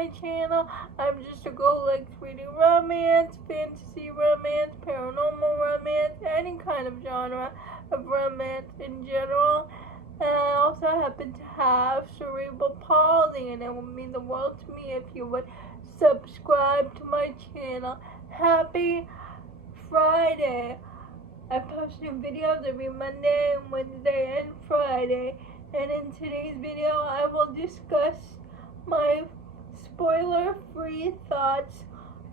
my channel. I'm just a girl who likes reading romance, fantasy romance, paranormal romance, any kind of genre of romance in general. And I also happen to have cerebral palsy, and it would mean the world to me if you would subscribe to my channel. Happy Friday! I post new videos every Monday, Wednesday, and Friday. And in today's video, I will discuss my spoiler-free thoughts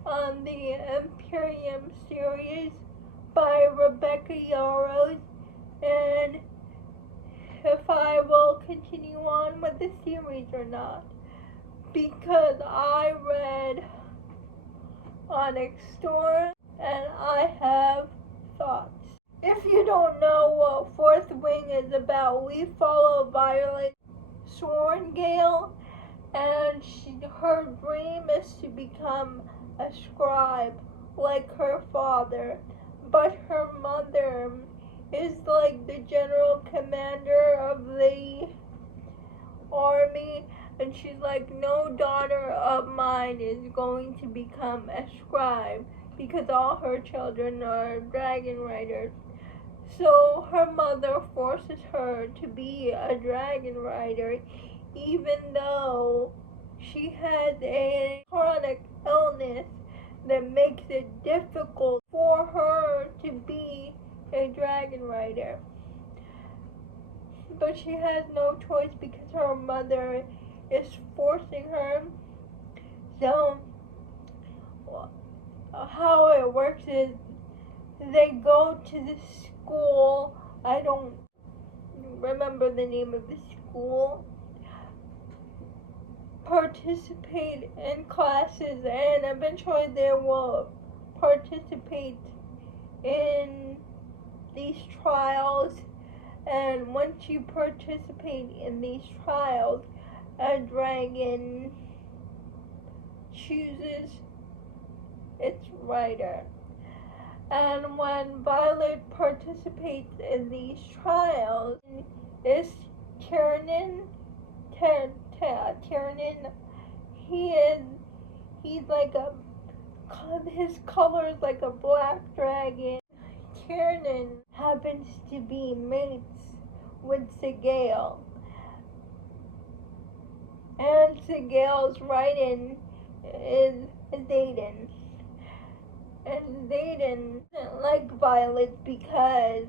on the Empyrean series by Rebecca Yarros, and if I will continue on with the series or not, because I read Onyx Storm and I have thoughts. If you don't know what Fourth Wing is about, we follow Violet Sorngale, and her dream is to become a scribe like her father, but her mother is like the general commander of the army, and she's like, no daughter of mine is going to become a scribe because all her children are dragon riders. So her mother forces her to be a dragon rider, even though she has a chronic illness that makes it difficult for her to be a dragon rider. But she has no choice because her mother is forcing her. So how it works is they go to the school. I don't remember the name of the school. Participate in classes, and eventually they will participate in these trials. And once you participate in these trials, a dragon chooses its rider. And when Violet participates in these trials, it's Tiernan. He's like his color is like a black dragon. Tiernan happens to be mates with Sigale, and Sigale's writing is Zayden. And Zayden doesn't like Violet because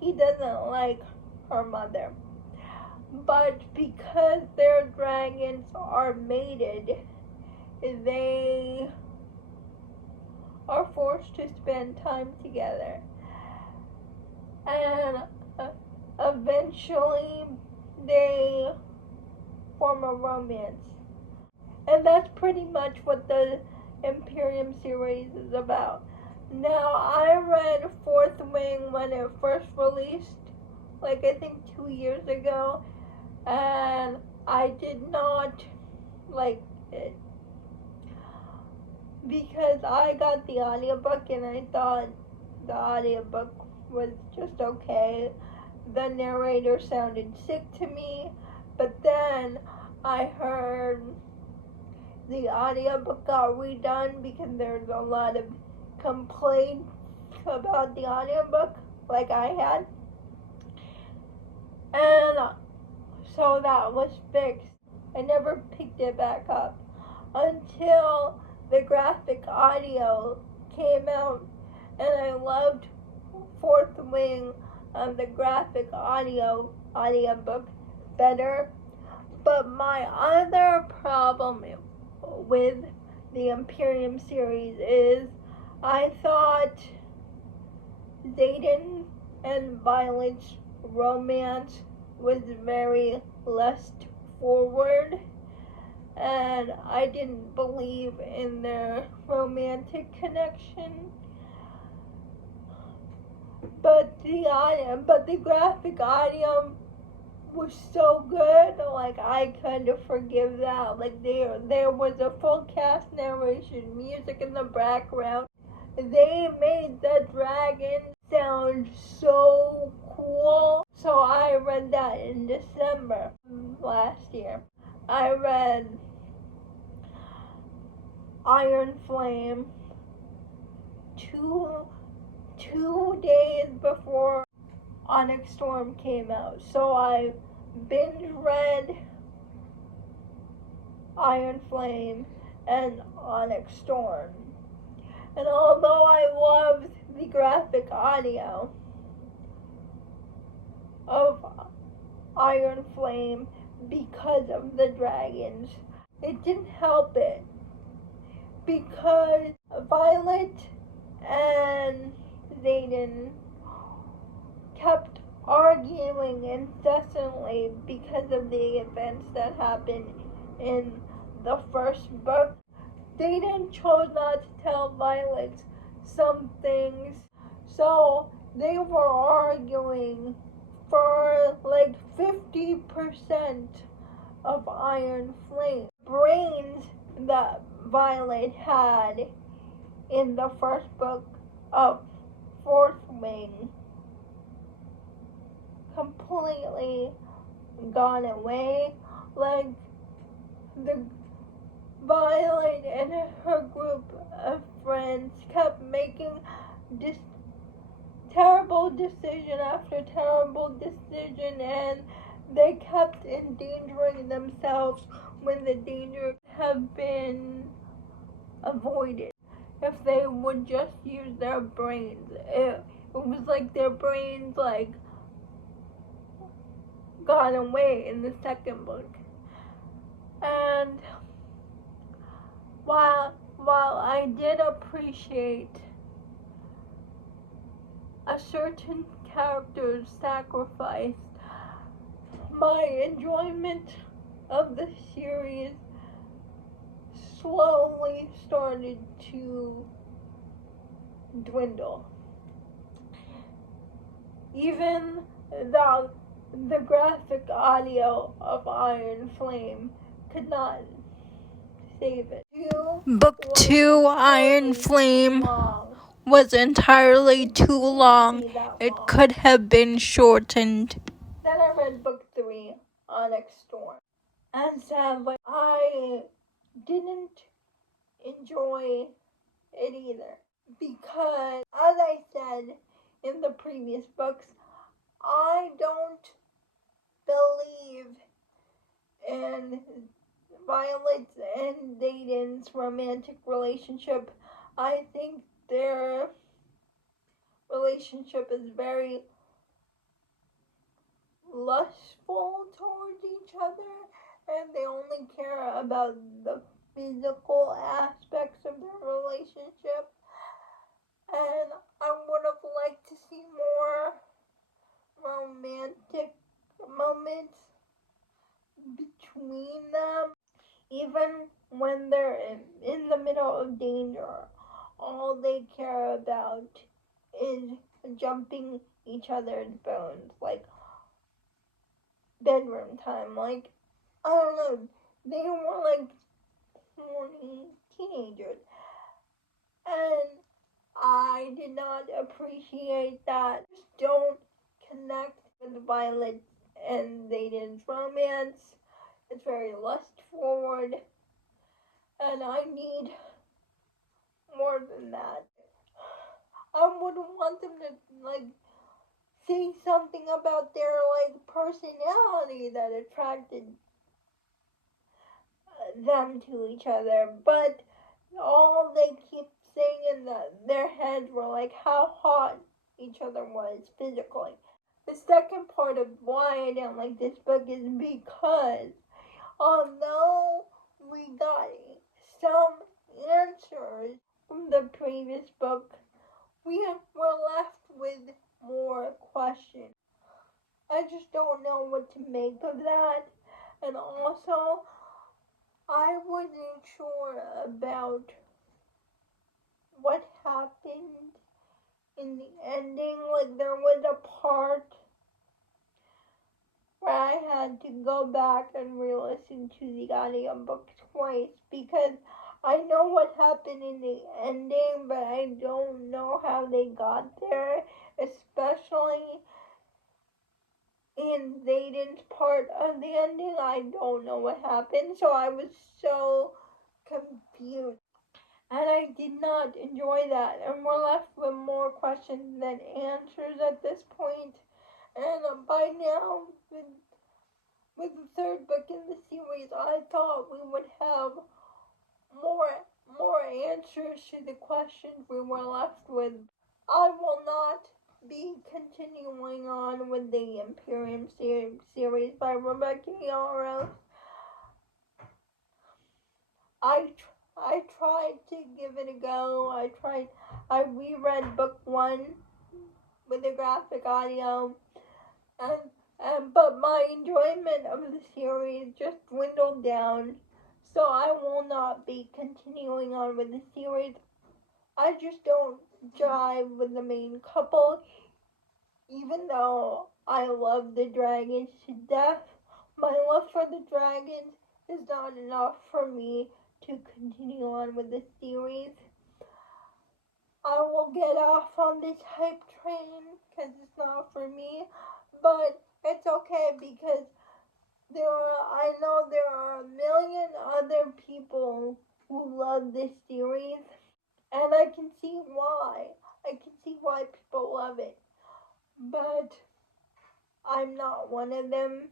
he doesn't like her mother. But because their dragons are mated, they are forced to spend time together. And eventually they form a romance. And that's pretty much what the Empyrean series is about. Now, I read Fourth Wing when it first released, like I think 2 years ago, and I did not like it because I got the audiobook and I thought the audiobook was just okay. The narrator sounded sick to me, but then I heard the audiobook got redone because there's a lot of complaints about the audiobook, like I had. And so that was fixed. I never picked it back up until the graphic audio came out, and I loved Fourth Wing on the graphic audiobook better. But my other problem with the Empyrean series is I thought Zayden and Violet's romance was very lust forward, and I didn't believe in their romantic connection. But the graphic audio was so good, like I kind of forgive that. Like there was a full cast narration, music in the background. They made the dragon sound so cool. So I read that in December last year. I read Iron Flame 2 days before Onyx Storm came out. So I binge read Iron Flame and Onyx Storm. And although I loved the graphic audio of Iron Flame because of the dragons, it didn't help it, because Violet and Xaden kept arguing incessantly because of the events that happened in the first book. Xaden chose not to tell Violet some things, so they were arguing for like 50% of Iron Flame. Brains that Violet had in the first book of Fourth Wing completely gone away. Like, the Violet and her group of friends kept making terrible decision after terrible decision, and they kept endangering themselves when the danger have been avoided if they would just use their brains. It was like their brains got away in the second book. And while I did appreciate a certain character's sacrifice, my enjoyment of the series slowly started to dwindle. Even though the graphic audio of Iron Flame could not save it. Book 2, Iron Flame, was entirely too long. It could have been shortened. Then I read Book 3, Onyx Storm. And sadly, I didn't enjoy it either. Because, as I said in the previous books, I don't believe in Violet and Xaden's romantic relationship. I think their relationship is very lustful towards each other, and they only care about the physical aspects of their relationship. And I would have liked to see more romantic moments between them. Even when they're in the middle of danger, all they care about is jumping each other's bones, like bedroom time. Like, I don't know, they were like horny teenagers, and I did not appreciate that. Just don't connect with Violet and Xaden's romance. It's very lust forward, and I need more than that. I would want them to say something about their personality that attracted them to each other, but all they keep saying in their heads were how hot each other was physically. The second part of why I didn't like this book is because although we got some answers from the previous book, we were left with more questions. I just don't know what to make of that. And also, I wasn't sure about what happened in the ending. There was a part where I had to go back and re-listen to the audiobook twice because I know what happened in the ending, but I don't know how they got there, especially in Xaden's part of the ending. I don't know what happened, so I was so confused. And I did not enjoy that, and we're left with more questions than answers at this point. And by now, with the third book in the series, I thought we would have more more answers to the questions we were left with. I will not be continuing on with the Empyrean series by Rebecca Yarros. I tried to give it a go. I reread book 1 with the graphic audio, but my enjoyment of the series just dwindled down, so I will not be continuing on with the series. I just don't jive with the main couple, even though I love the dragons to death. My love for the dragons is not enough for me to continue on with the series. I will get off on this hype train because it's not for me, but it's okay because I know there are a million other people who love this series, and I can see why. I can see why people love it, but I'm not one of them,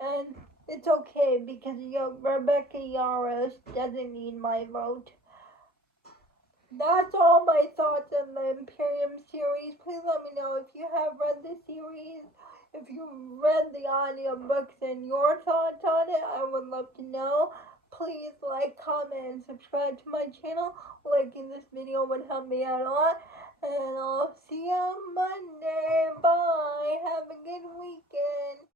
and it's okay because Rebecca Yarros doesn't need my vote. That's all my thoughts on the Empyrean series. Please let me know if you have read the series, if you read the audiobooks and your thoughts on it. I would love to know. Please like, comment, and subscribe to my channel. Liking this video would help me out a lot. And I'll see you on Monday. Bye. Have a good weekend.